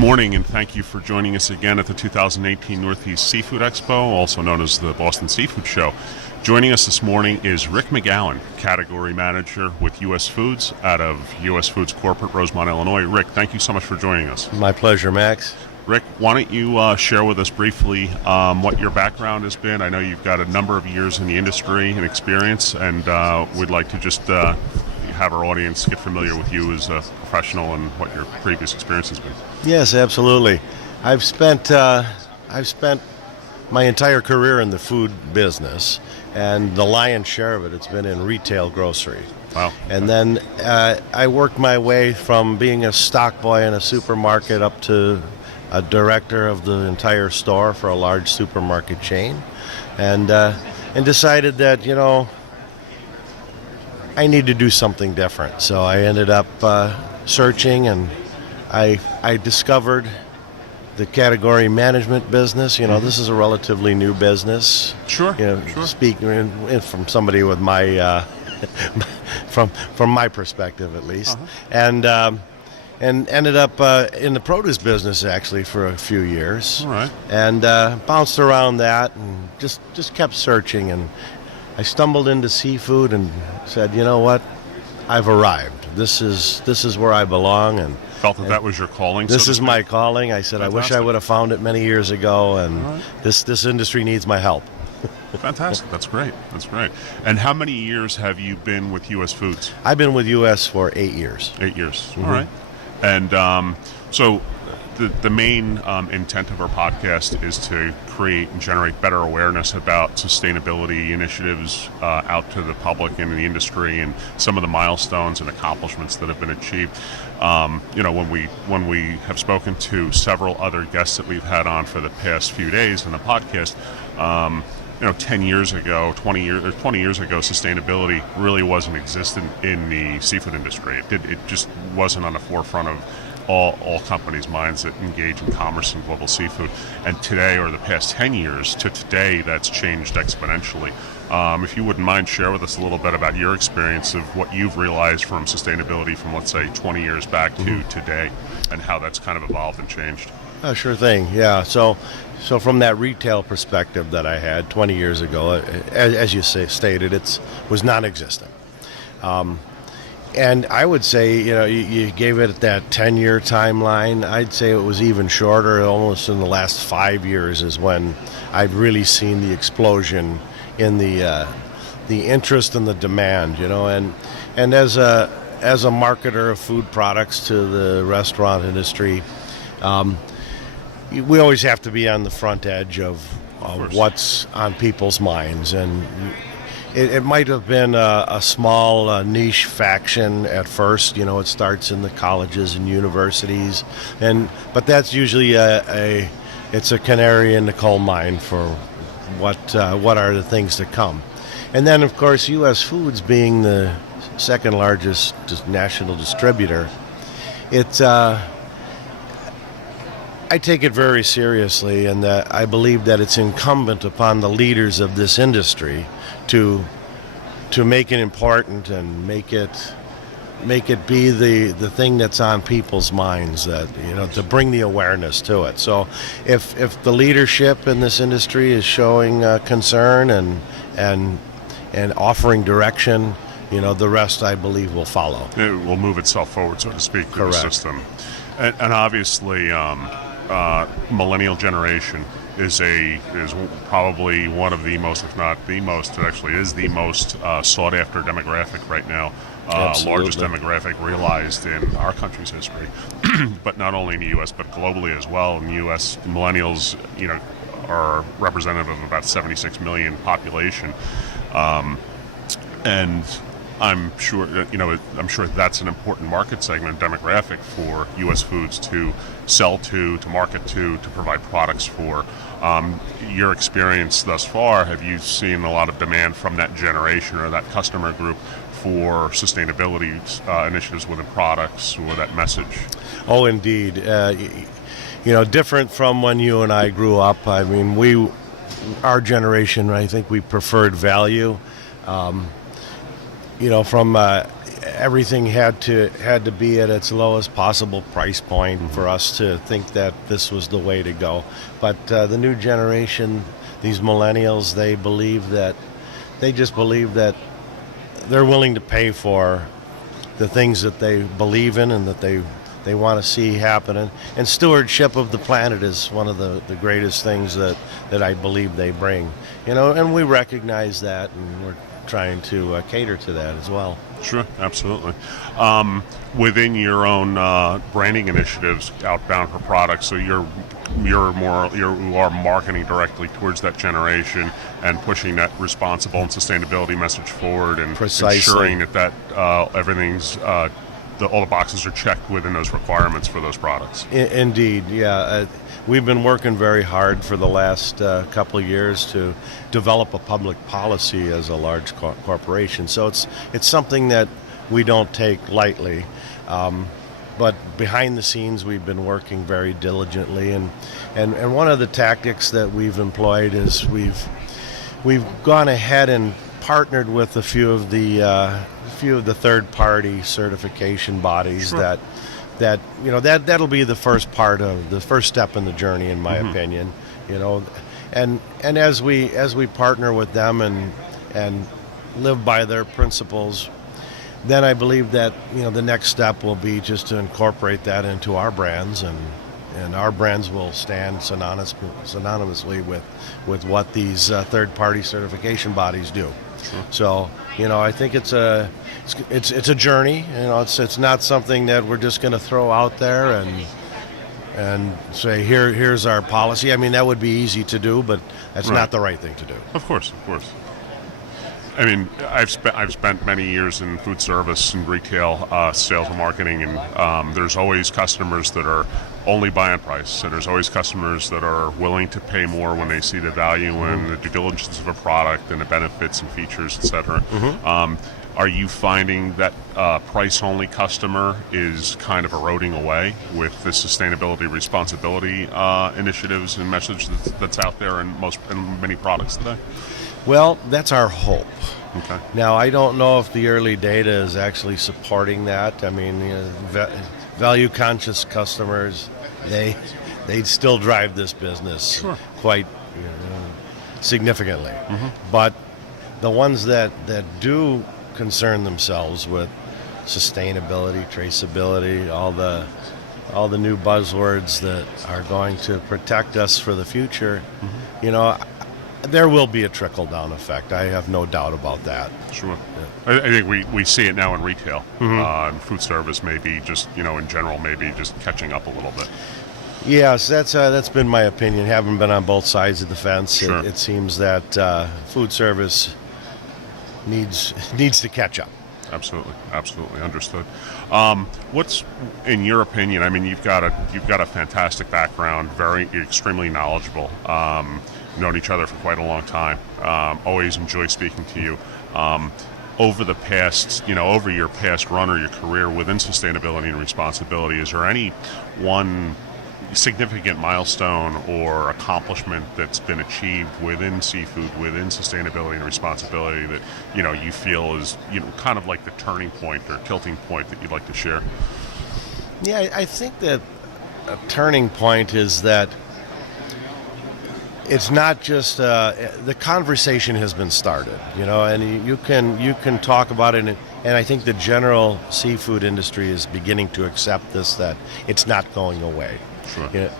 morning, and thank you for joining us again at the 2018 Northeast Seafood Expo, also known as the Boston Seafood Show. Joining us this morning is Rick McGowan, Category Manager with U.S. Foods out of U.S. Foods Corporate, Rosemont, Illinois. Rick, thank you so much for joining us. My pleasure, Max. Rick, why don't you share with us briefly what your background has been? I know you've got a number of years in the industry and experience, and we'd like to just have our audience get familiar with you as a professional and what your previous experience has been. Yes, absolutely. I've spent my entire career in the food business, and the lion's share of it's been in retail grocery. Wow. And then I worked my way from being a stock boy in a supermarket up to a director of the entire store for a large supermarket chain, and decided that, I need to do something different. So I ended up searching, and I discovered the category management business. This is a relatively new business. Sure. Sure. Speaking from somebody with my from my perspective, at least, and ended up in the produce business actually for a few years. All right. And bounced around that, and just kept searching, and I stumbled into seafood and said, you know what, I've arrived. This is where I belong, and felt that was your calling. This is my calling. I said, Fantastic. I wish I would have found it many years ago, and right. this industry needs my help. Fantastic. That's great. And how many years have you been with U.S. Foods? I've been with U.S. for 8 years. 8 years. All right. And so the main intent of our podcast is to create and generate better awareness about sustainability initiatives out to the public and the industry, and some of the milestones and accomplishments that have been achieved. When we have spoken to several other guests that we've had on for the past few days in the podcast, 10 years ago, 20 years ago, sustainability really wasn't existent in the seafood industry. It just wasn't on the forefront of all companies' minds that engage in commerce and global seafood. And today, or the past 10 years to today, that's changed exponentially. If you wouldn't mind, share with us a little bit about your experience of what you've realized from sustainability from, let's say, 20 years back to today, and how that's kind of evolved and changed. Sure thing. Yeah. So from that retail perspective that I had 20 years ago, as you stated, it was non-existent. And I would say, you gave it that 10-year timeline. I'd say it was even shorter. Almost in the last 5 years is when I've really seen the explosion in the interest and the demand. And as a marketer of food products to the restaurant industry, we always have to be on the front edge of what's on people's minds. And it might have been a small niche faction at first. It starts in the colleges and universities, but that's usually it's a canary in the coal mine for what are the things to come. And then, of course, U.S. Foods being the second largest national distributor, I take it very seriously, and I believe that it's incumbent upon the leaders of this industry to make it important and make it be the thing that's on people's minds, that to bring the awareness to it. So if the leadership in this industry is showing concern and offering direction, the rest, I believe, will follow. It will move itself forward, so to speak, through the system. And obviously, millennial generation is probably one of the most, if not the most, it actually is the most sought after demographic right now. Largest demographic realized in our country's history, but not only in the U.S. but globally as well. In the U.S., millennials, are representative of about 76 million population, and I'm sure that's an important market segment, demographic for U.S. Foods to sell to market to provide products for. Your experience thus far, have you seen a lot of demand from that generation or that customer group for sustainability initiatives within products or that message? Oh, indeed. Different from when you and I grew up. I mean, our generation, I think we preferred value. From everything had to be at its lowest possible price point for us to think that this was the way to go. But the new generation, these millennials, they just believe that they're willing to pay for the things that they believe in and that they want to see happening. And stewardship of the planet is one of the greatest things that I believe they bring. And we recognize that, and we're trying to cater to that as well. Sure, absolutely. Within your own branding initiatives, outbound for products, so you are marketing directly towards that generation and pushing that responsible and sustainability message forward, and Precisely. ensuring that everything's all the boxes are checked within those requirements for those products. Indeed, yeah. We've been working very hard for the last couple of years to develop a public policy as a large corporation. So it's something that we don't take lightly. But behind the scenes, we've been working very diligently, and one of the tactics that we've employed is we've gone ahead and partnered with a few of the third-party certification bodies. Sure. That'll be the first step in the journey, in my opinion. And as we partner with them and live by their principles, then I believe that the next step will be just to incorporate that into our brands, and our brands will stand synonymously with what these third-party certification bodies do. Sure. So I think it's a journey. It's not something that we're just going to throw out there and say here's our policy. I mean, that would be easy to do, but that's Right. not the right thing to do. Of course. I mean, I've spent many years in food service and retail sales and marketing, and there's always customers that are only buying price, and there's always customers that are willing to pay more when they see the value and the due diligence of a product and the benefits and features, etc. Are you finding that price-only customer is kind of eroding away with the sustainability, responsibility initiatives and message that's out there in many products today? Well, that's our hope. Okay. Now, I don't know if the early data is actually supporting that. I mean, value-conscious customers, they still drive this business Sure. quite significantly. But the ones that do concern themselves with sustainability, traceability, all the new buzzwords that are going to protect us for the future, there will be a trickle-down effect. I have no doubt about that. Sure. I think we see it now in retail. And food service maybe just, in general, maybe just catching up a little bit. Yes, that's been my opinion. Having been on both sides of the fence, Sure. it seems that food service needs to catch up. Absolutely understood. What's, in your opinion? I mean, you've got a fantastic background, extremely knowledgeable. Known each other for quite a long time. Always enjoy speaking to you. Over your past run or your career within sustainability and responsibility, is there any one significant milestone or accomplishment that's been achieved within seafood, within sustainability and responsibility that you feel is kind of like the turning point or tilting point that you'd like to share? Yeah, I think that a turning point is that it's not just the conversation has been started, and you can talk about it, and I think the general seafood industry is beginning to accept this, that it's not going away. Sure.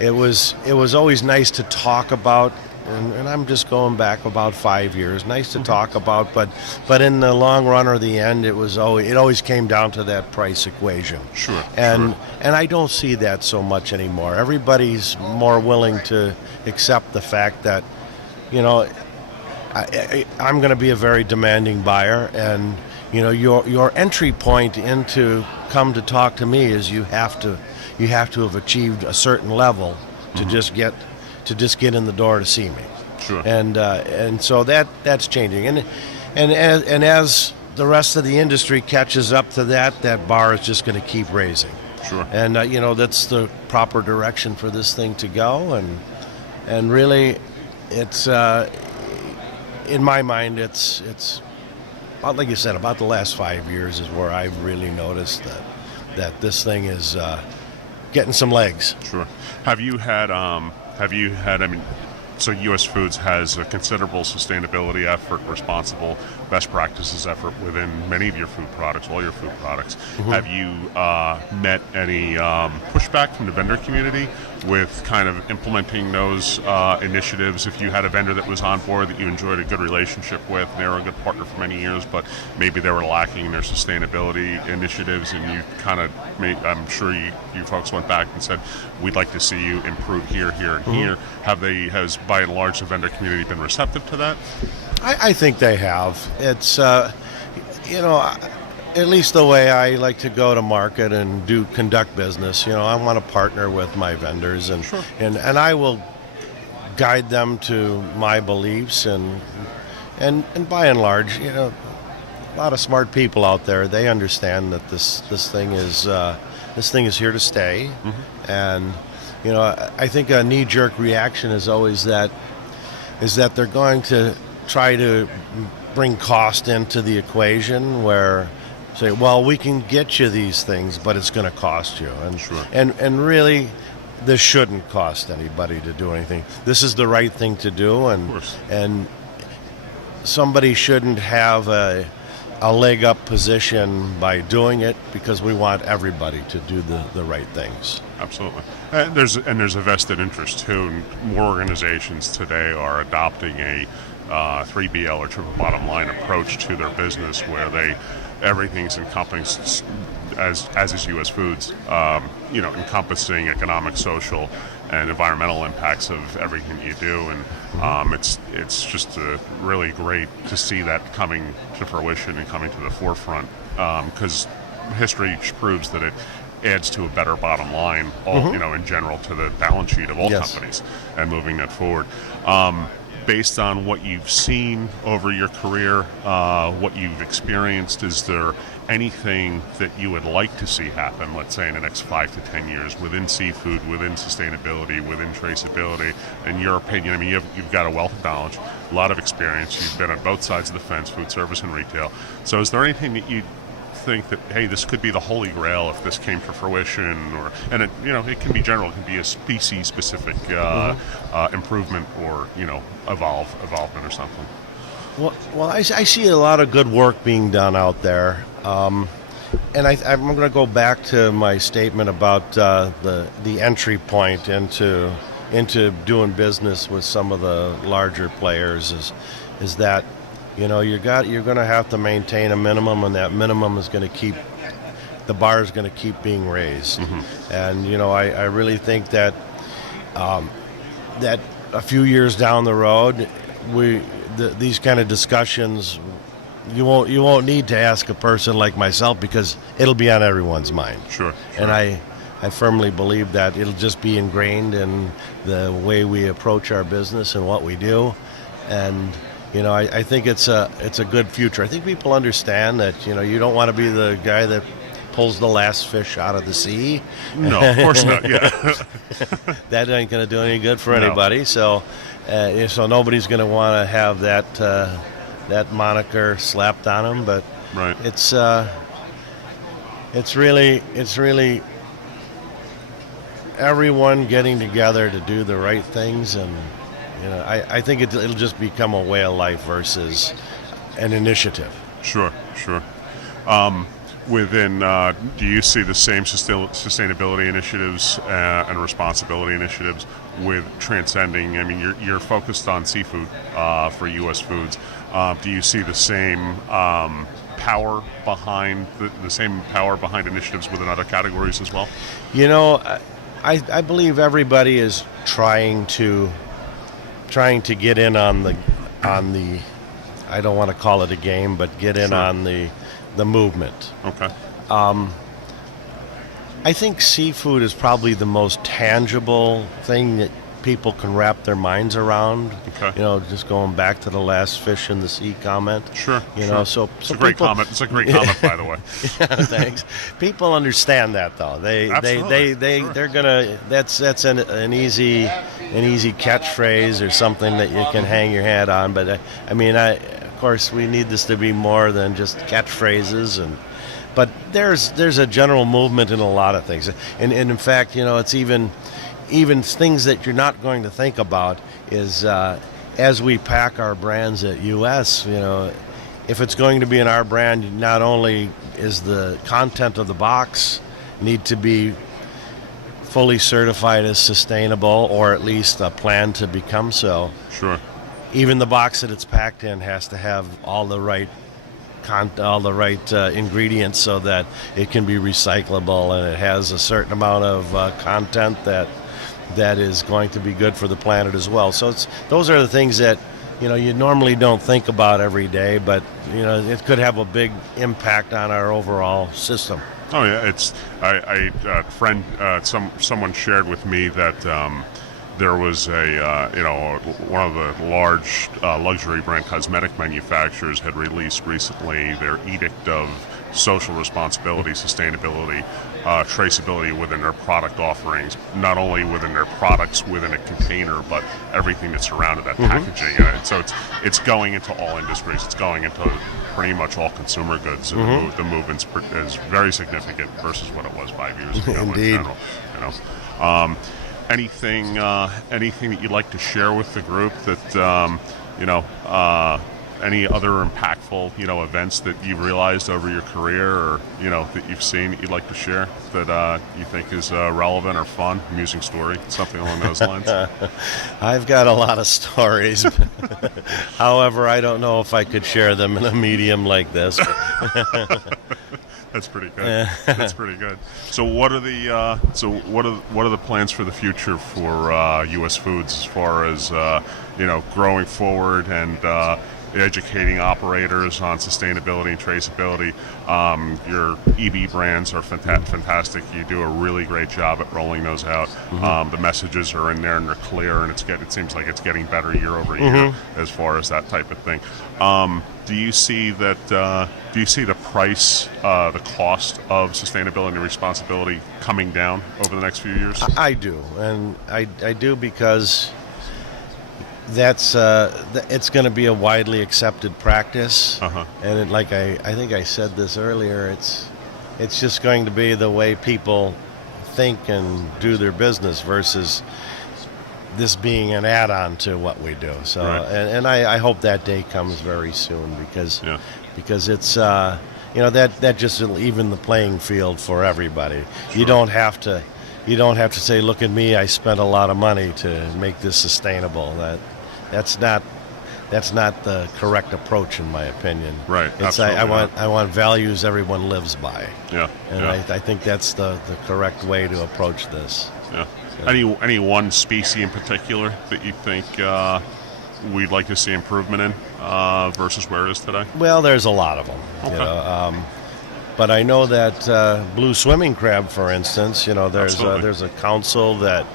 It was always nice to talk about, and I'm just going back about 5 years. Nice to talk about, but in the long run or the end, it always came down to that price equation. Sure. And I don't see that so much anymore. Everybody's more willing to accept the fact that, I'm going to be a very demanding buyer, and your entry point into come to talk to me is you have to have achieved a certain level to just get in the door to see me. Sure. And so that's changing, and as the rest of the industry catches up to that bar is just going to keep raising. Sure. And that's the proper direction for this thing to go, and really, it's in my mind, it's like you said, about the last 5 years is where I've really noticed that this thing is getting some legs. Sure. Have you had? I mean, so U.S. Foods has a considerable sustainability effort, responsible best practices effort within many of your food products, all your food products. Have you met any pushback from the vendor community with kind of implementing those initiatives? If you had a vendor that was on board that you enjoyed a good relationship with, and they were a good partner for many years, but maybe they were lacking in their sustainability initiatives, and you kind of I'm sure you folks went back and said, we'd like to see you improve here, and here. Has by and large the vendor community been receptive to that? I think they have. It's, at least the way I like to go to market and conduct business. I want to partner with my vendors, and Sure. and I will guide them to my beliefs, and by and large, a lot of smart people out there. They understand that this thing is here to stay, and I think a knee-jerk reaction is always that they're going to try to bring cost into the equation, where say, well, we can get you these things, but it's going to cost you, and Sure. and really, this shouldn't cost anybody to do anything. This is the right thing to do, Of course. and somebody shouldn't have a leg up position by doing it, because we want everybody to do the right things. Absolutely. There's a vested interest too. More organizations today are adopting a 3BL or triple bottom line approach to their business, where everything's encompassed, as is U.S. Foods, encompassing economic, social, and environmental impacts of everything you do, and it's just really great to see that coming to fruition and coming to the forefront, because history proves that it adds to a better bottom line, in general, to the balance sheet of all Yes. companies, and moving that forward. Based on what you've seen over your career, what you've experienced, is there anything that you would like to see happen, let's say in the next 5 to 10 years, within seafood, within sustainability, within traceability? In your opinion, I mean, you've got a wealth of knowledge, a lot of experience. You've been on both sides of the fence, food service and retail. So is there anything that you think that, hey, this could be the holy grail if this came to fruition, and it can be general, it can be a species specific improvement, or evolvement or something? Well, I see a lot of good work being done out there, and I'm going to go back to my statement about the entry point into doing business with some of the larger players is that you're going to have to maintain a minimum, and that minimum is going to keep the bar is going to keep being raised. And I really think that that a few years down the road, these kind of discussions, you won't need to ask a person like myself, because it'll be on everyone's mind. Sure. And I firmly believe that it'll just be ingrained in the way we approach our business and what we do, and I think it's a good future. I think people understand that you don't want to be the guy that pulls the last fish out of the sea. No, of course not. Yeah. That ain't going to do any good for No. anybody. So nobody's going to want to have that moniker slapped on them. But Right. it's really everyone getting together to do the right things, and I think it'll just become a way of life versus an initiative. Sure. Do you see the same sustainability initiatives and responsibility initiatives with transcending? I mean, you're focused on seafood for U.S. Foods. Do you see the same power behind the same power behind initiatives within other categories as well? I believe everybody is trying to get in on the I don't want to call it a game, but get in Sure. on the movement. Okay. I think seafood is probably the most tangible thing that people can wrap their minds around. Okay. Just going back to the last fish in the sea comment. Sure. So It's a great comment. It's a great comment, by the way. Thanks. People understand that, though. Absolutely. They're gonna. That's an easy catchphrase or something that you can hang your hat on. But of course, we need this to be more than just catchphrases, but there's a general movement in a lot of things, and in fact, it's even things that you're not going to think about is as we pack our brands at US, if it's going to be in our brand, not only is the content of the box need to be fully certified as sustainable, or at least a plan to become so. Sure. Even the box that it's packed in has to have all the right ingredients so that it can be recyclable, and it has a certain amount of content that is going to be good for the planet as well. So those are the things that you normally don't think about every day, but it could have a big impact on our overall system. Oh yeah, it's someone shared with me that there was one of the large luxury brand cosmetic manufacturers had released recently their edict of social responsibility, sustainability, traceability within their product offerings, not only within their products within a container, but everything that's surrounded that packaging. And so it's going into all industries. It's going into pretty much all consumer goods. And the movement is very significant versus what it was 5 years ago. Indeed. In general, anything that you'd like to share with the group that any other impactful events that you've realized over your career, or that you've seen that you'd like to share that you think is relevant or fun, amusing story, something along those lines? I've got a lot of stories. However, I don't know if I could share them in a medium like this. That's pretty good. That's pretty good. So what are the plans for the future for U.S. Foods as far as growing forward and educating operators on sustainability and traceability? Your EB brands are fantastic. You do a really great job at rolling those out. The messages are in there and they're clear, and it seems like it's getting better year over year as far as that type of thing. Do you see that? Do you see the price, the cost of sustainability and responsibility coming down over the next few years? I do, and I do because that's it's going to be a widely accepted practice, and I think I said this earlier. It's just going to be the way people think and do their business versus this being an add-on to what we do. So, right. and I hope that day comes very soon because it's that just will even the playing field for everybody. Sure. You don't have to say, look at me, I spent a lot of money to make this sustainable. That's not the correct approach, in my opinion. Right. It's I want values everyone lives by. Yeah. And I think that's the correct way to approach this. Yeah. Any one species in particular that you think we'd like to see improvement in versus where it is today? Well, there's a lot of them. Okay. But I know that blue swimming crab, for instance, there's a council that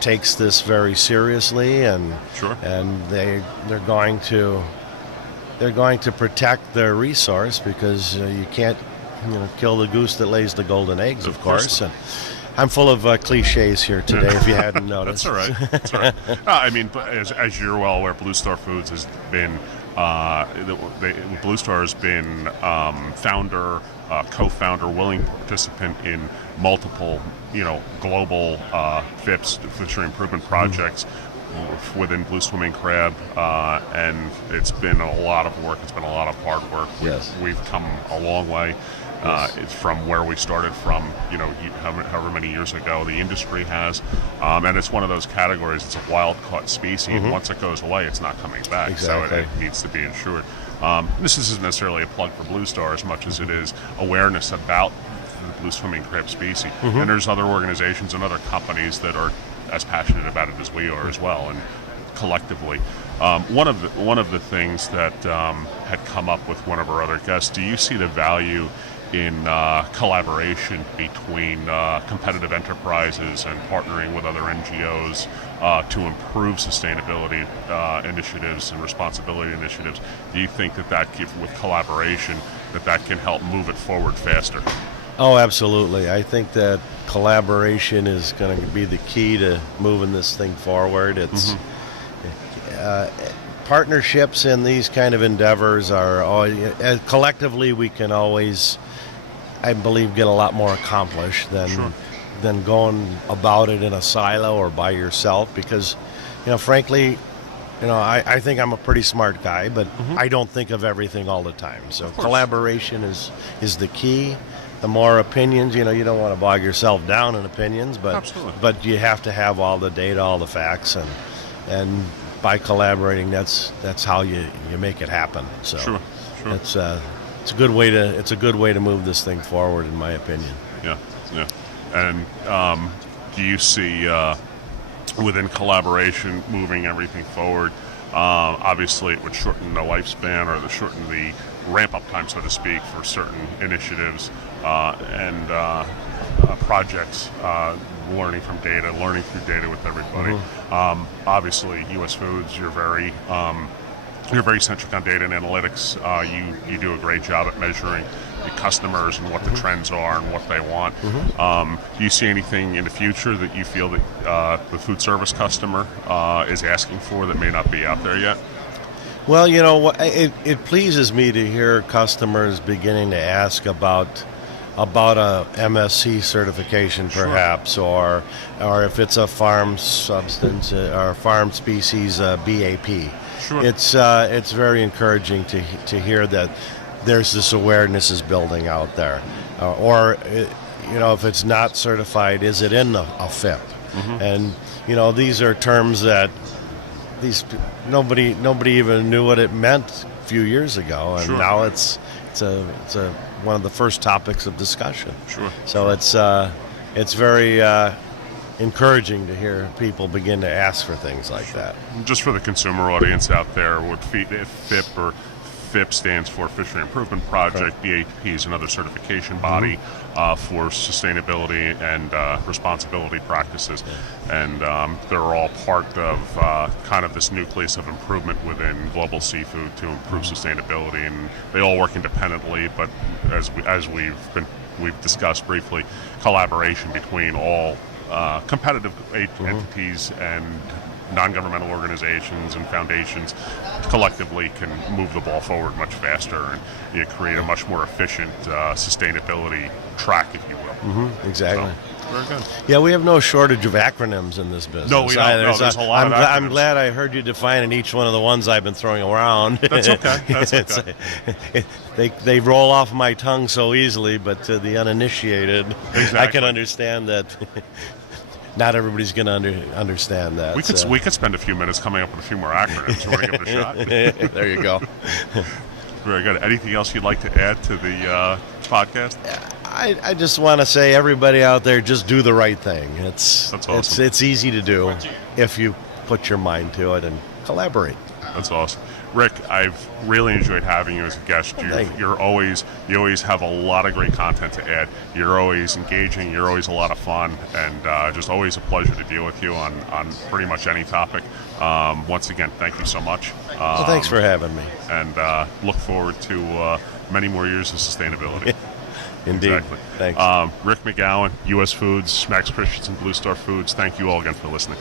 takes this very seriously, and sure. And they're going to protect their resource because you can't kill the goose that lays the golden eggs, of course. And I'm full of cliches here today, if you hadn't noticed. That's all right. That's all right. I mean, but as you're well aware, Blue Star Foods has been Blue Star has been founder, co-founder, willing participant in multiple, global FIPS, fishery improvement projects within blue swimming crab, and it's been a lot of work. It's been a lot of hard work. We've come a long way. From where we started from, however many years ago the industry has, and it's one of those categories. It's a wild-caught species, and once it goes away, it's not coming back. Exactly. So it needs to be insured. This isn't necessarily a plug for Blue Star as much as it is awareness about the blue swimming crab species. And there's other organizations and other companies that are as passionate about it as we are as well, and collectively. One of the things that had come up with one of our other guests, do you see the value in collaboration between competitive enterprises and partnering with other NGOs to improve sustainability initiatives and responsibility initiatives? Do you think that with collaboration, that can help move it forward faster? Oh, absolutely. I think that collaboration is going to be the key to moving this thing forward. It's partnerships in these kind of endeavors are collectively we can always, I believe, get a lot more accomplished than going about it in a silo or by yourself. Because, frankly, I think I'm a pretty smart guy, but I don't think of everything all the time. So collaboration is the key. The more opinions, you don't want to bog yourself down in opinions, but you have to have all the data, all the facts, and by collaborating, that's how you make it happen. So sure. it's a good way to move this thing forward, in my opinion. Yeah. And do you see within collaboration moving everything forward? Obviously, it would shorten the lifespan or shorten the ramp-up time, so to speak, for certain initiatives and projects, learning from data, learning through data with everybody. Obviously, U.S. Foods, you're very centric on data and analytics. You do a great job at measuring the customers and what the trends are and what they want. Do you see anything in the future that you feel that the food service customer is asking for that may not be out there yet? Well, it pleases me to hear customers beginning to ask about a MSC certification, perhaps, or if it's a farm substance or farm species BAP. Sure. It's very encouraging to hear that there's this awareness is building out there, or if it's not certified, is it in a FIP? And these are terms that nobody even knew what it meant a few years ago, and now it's one of the first topics of discussion. Sure. So it's very encouraging to hear people begin to ask for things like that. Just for the consumer audience out there, what FIP or FIP stands for Fishery Improvement Project. BAP is another certification body for sustainability and responsibility practices, and they're all part of kind of this nucleus of improvement within global seafood to improve sustainability, and they all work independently. But as we've discussed briefly, collaboration between all competitive entities and non-governmental organizations and foundations collectively can move the ball forward much faster and create a much more efficient sustainability track, if you will. Exactly. So, very good. Yeah, we have no shortage of acronyms in this business. No, we don't. either. No, there's a lot of acronyms. I'm glad I heard you defining each one of the ones I've been throwing around. That's okay. That's okay. They roll off my tongue so easily, but to the uninitiated, Exactly. I can understand that. Not everybody's going to understand that. We could spend a few minutes coming up with a few more acronyms. You want to give it a shot? There you go. Very good. Anything else you'd like to add to the podcast? I just want to say, everybody out there, just do the right thing. That's awesome. It's easy to do if you put your mind to it and collaborate. That's awesome. Rick, I've really enjoyed having you as a guest. You always have a lot of great content to add. You're always engaging. You're always a lot of fun, and just always a pleasure to deal with you on pretty much any topic. Once again, thank you so much. Well, thanks for having me. And look forward to many more years of sustainability. Indeed. Exactly. Thanks. Rick McGowan, U.S. Foods, Max Christensen, Blue Star Foods. Thank you all again for listening.